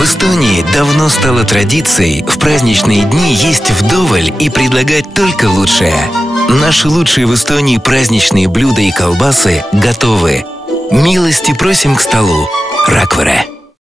В Эстонии давно стало традицией в праздничные дни есть вдоволь и предлагать только лучшее. Наши лучшие в Эстонии праздничные блюда и колбасы готовы. Милости просим к столу. Раквере.